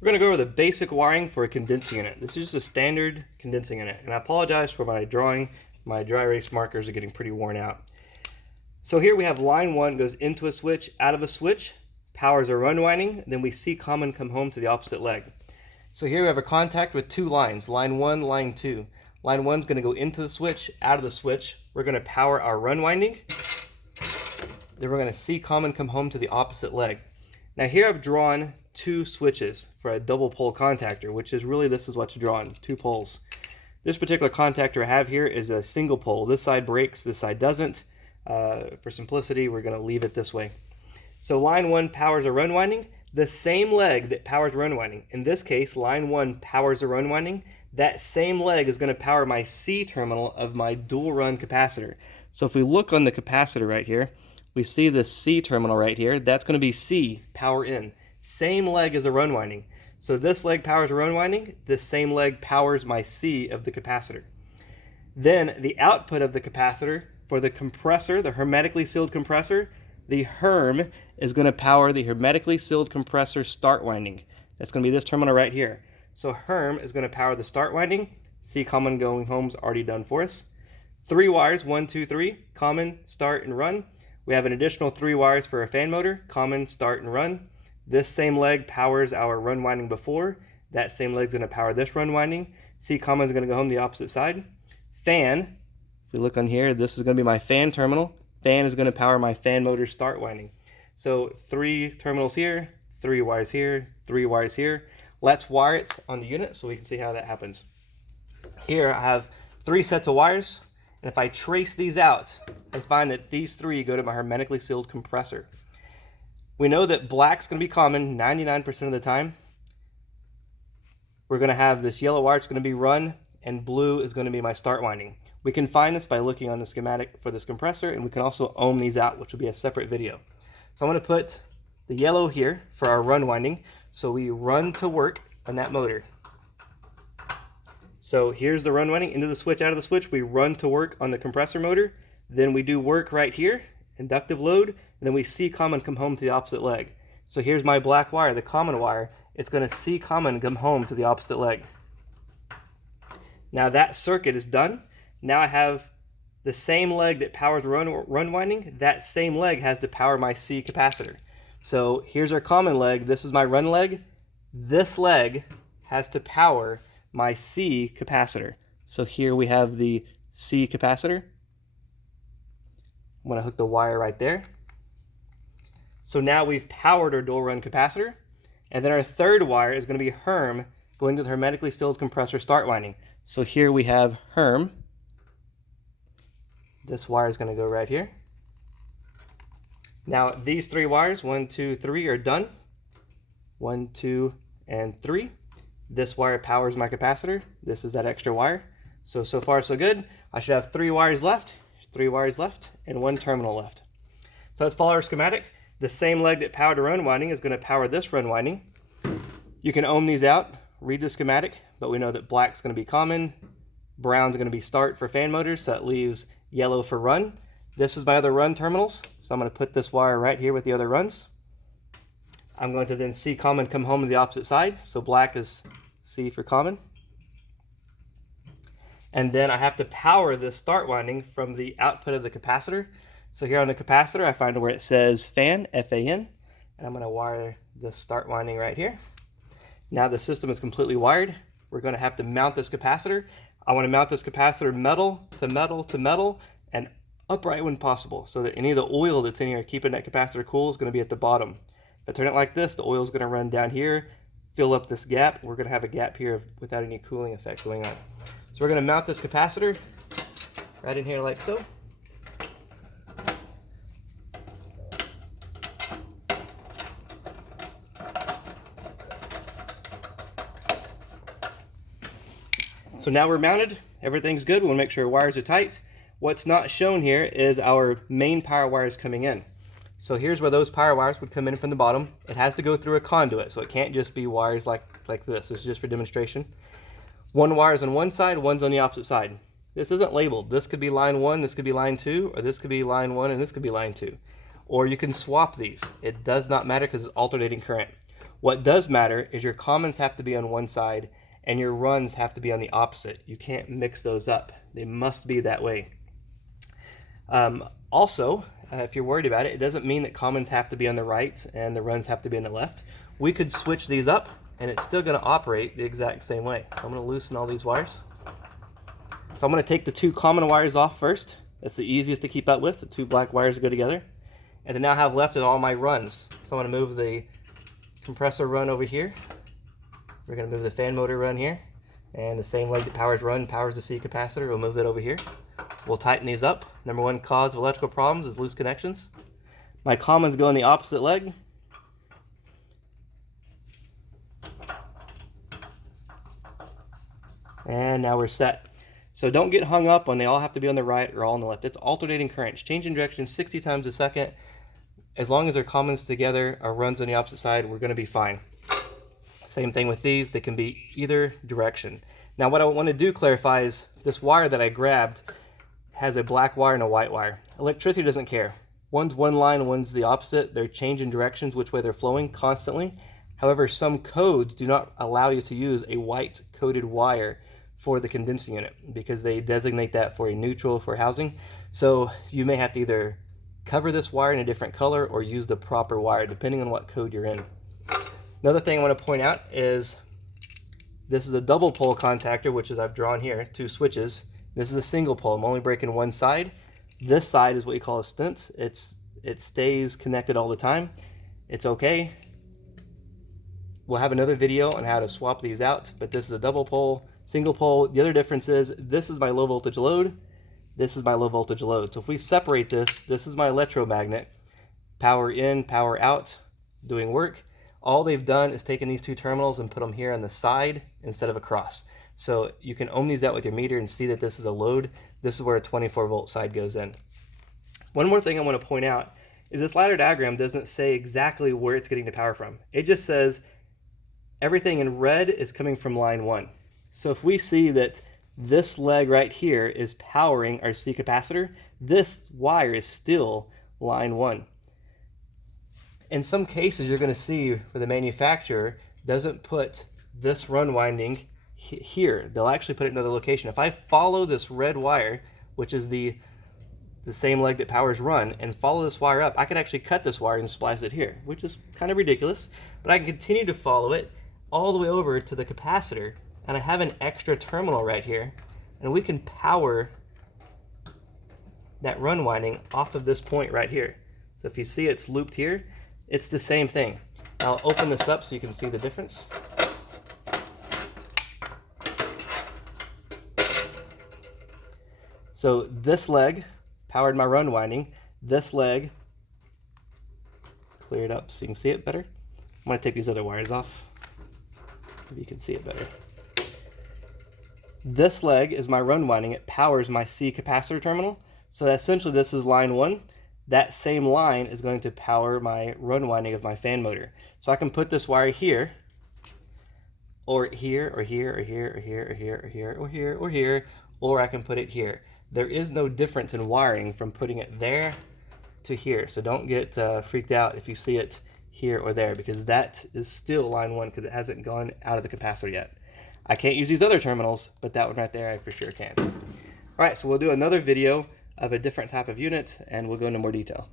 We're going to go over the basic wiring for a condensing unit. This is just a standard condensing unit, and I apologize for my drawing. My dry erase markers are getting pretty worn out. So here we have line 1 goes into a switch, out of a switch, powers a run winding, then we see common come home to the opposite leg. So here we have a contact with two lines, line 1, line 2. Line 1 is going to go into the switch, out of the switch. We're going to power our run winding. Then we're going to see common come home to the opposite leg. Now here I've drawn two switches for a double pole contactor, which is really, this is what's drawn, two poles. This particular contactor I have here is a single pole. This side breaks, this side doesn't. For simplicity, we're going to leave it this way. So line 1 powers a run winding. The same leg that powers run winding, in this case line 1 powers a run winding, that same leg is going to power my C terminal of my dual run capacitor. So if we look on the capacitor right here, we see the C terminal right here. That's going to be C, power in. Same leg as the run winding. So this leg powers a run winding, this same leg powers my C of the capacitor. Then the output of the capacitor for the compressor, the hermetically sealed compressor, the Herm is going to power the hermetically sealed compressor start winding. That's going to be this terminal right here. So Herm is going to power the start winding. C common going home's already done for us. 3 wires, 1, 2, 3, common, start, and run. We have an additional 3 wires for a fan motor, common, start, and run. This same leg powers our run winding before. That same leg is going to power this run winding. C common is going to go home the opposite side. Fan, if we look on here, this is going to be my fan terminal. Fan is going to power my fan motor start winding. So 3 terminals here, 3 wires here, 3 wires here. Let's wire it on the unit so we can see how that happens. Here I have 3 sets of wires, and if I trace these out, I find that these 3 go to my hermetically sealed compressor. We know that black's going to be common 99% of the time. We're going to have this yellow wire, it's going to be run, and blue is going to be my start winding. We can find this by looking on the schematic for this compressor, and we can also ohm these out, which will be a separate video. So I'm going to put the yellow here for our run winding, so we run to work on that motor. So here's the run winding, into the switch, out of the switch, we run to work on the compressor motor, then we do work right here, inductive load, and then we see common come home to the opposite leg. So here's my black wire, the common wire, it's going to see common come home to the opposite leg. Now that circuit is done. Now I have the same leg that powers run winding, that same leg has to power my C capacitor. So here's our common leg, this is my run leg, this leg has to power my C capacitor. So here we have the C capacitor. I'm going to hook the wire right there. So now we've powered our dual run capacitor, and then our third wire is going to be Herm going to the hermetically sealed compressor start winding. So here we have Herm. This wire is going to go right here. Now these 3 wires, 1, 2, 3 are done. 1, 2, and 3. This wire powers my capacitor. This is that extra wire. So far so good. I should have 3 wires left, 3 wires left, and 1 terminal left. So let's follow our schematic. The same leg that powered the run winding is going to power this run winding. You can ohm these out, read the schematic, but we know that black's going to be common, brown's going to be start for fan motors, so that leaves yellow for run. This is my other run terminals, so I'm going to put this wire right here with the other runs. I'm going to then see common come home to the opposite side, so black is C for common. And then I have to power this start winding from the output of the capacitor. So here on the capacitor, I find where it says fan, F-A-N, and I'm going to wire this start winding right here. Now the system is completely wired. We're going to have to mount this capacitor. I want to mount this capacitor metal to metal to metal and upright when possible, so that any of the oil that's in here keeping that capacitor cool is going to be at the bottom. If I turn it like this, the oil is going to run down here, fill up this gap. We're going to have a gap here without any cooling effect going on. So we're going to mount this capacitor right in here like so. So now we're mounted, everything's good, we want to make sure our wires are tight. What's not shown here is our main power wires coming in. So here's where those power wires would come in from the bottom. It has to go through a conduit, so it can't just be wires like this. This is just for demonstration. 1 wire is on one side, 1's on the opposite side. This isn't labeled. This could be line 1, this could be line 2, or this could be line 1 and this could be line 2. Or you can swap these. It does not matter because it's alternating current. What does matter is your commons have to be on one side and your runs have to be on the opposite. You can't mix those up. They must be that way. Also, if you're worried about it, it doesn't mean that commons have to be on the right and the runs have to be on the left. We could switch these up and it's still going to operate the exact same way. I'm going to loosen all these wires. So I'm going to take the two common wires off first. That's the easiest to keep up with. The two black wires go together. And then now I have left is all my runs. So I'm going to move the compressor run over here. We're going to move the fan motor run here. And the same leg that powers the C capacitor. We'll move that over here. We'll tighten these up. Number one cause of electrical problems is loose connections. My commons go in the opposite leg. And now we're set. So don't get hung up on they all have to be on the right or all on the left. It's alternating currents. Changing direction 60 times a second. As long as our commons together, our runs on the opposite side, we're going to be fine. Same thing with these. They can be either direction. Now what I want to do clarify is this wire that I grabbed has a black wire and a white wire. Electricity doesn't care. One's one line, one's the opposite. They're changing directions, which way they're flowing constantly. However, some codes do not allow you to use a white coded wire for the condensing unit because they designate that for a neutral for housing. So you may have to either cover this wire in a different color or use the proper wire depending on what code you're in. Another thing I want to point out is this is a double pole contactor, which is I've drawn here, two switches. This is a single pole. I'm only breaking one side. This side is what you call a stent. It stays connected all the time. It's okay. We'll have another video on how to swap these out, but this is a double pole, single pole. The other difference is this is my low voltage load. This is my low voltage load. So if we separate this is my electromagnet. Power in, power out, doing work. All they've done is taken these two terminals and put them here on the side instead of across. So you can ohm these out with your meter and see that this is a load. This is where a 24 volt side goes in. One more thing I want to point out is this ladder diagram doesn't say exactly where it's getting the power from. It just says everything in red is coming from line 1. So if we see that this leg right here is powering our C capacitor, this wire is still line 1. In some cases, you're going to see where the manufacturer doesn't put this run winding here. They'll actually put it in another location. If I follow this red wire, which is the same leg that powers run, and follow this wire up, I could actually cut this wire and splice it here, which is kind of ridiculous. But I can continue to follow it all the way over to the capacitor, and I have an extra terminal right here, and we can power that run winding off of this point right here. So if you see it's looped here, it's the same thing. I'll open this up so you can see the difference. So this leg powered my run winding. This leg cleared up so you can see it better. I'm going to take these other wires off if you can see it better. This leg is my run winding. It powers my C capacitor terminal. So essentially this is line 1. That same line is going to power my run winding of my fan motor. So I can put this wire here, or here, or here, or here, or here, or here, or here, or here, or here, or I can put it here. There is no difference in wiring from putting it there to here. So don't get freaked out if you see it here or there, because that is still line 1 because it hasn't gone out of the capacitor yet. I can't use these other terminals, but that one right there I for sure can. All right, so we'll do another video of a different type of unit and we'll go into more detail.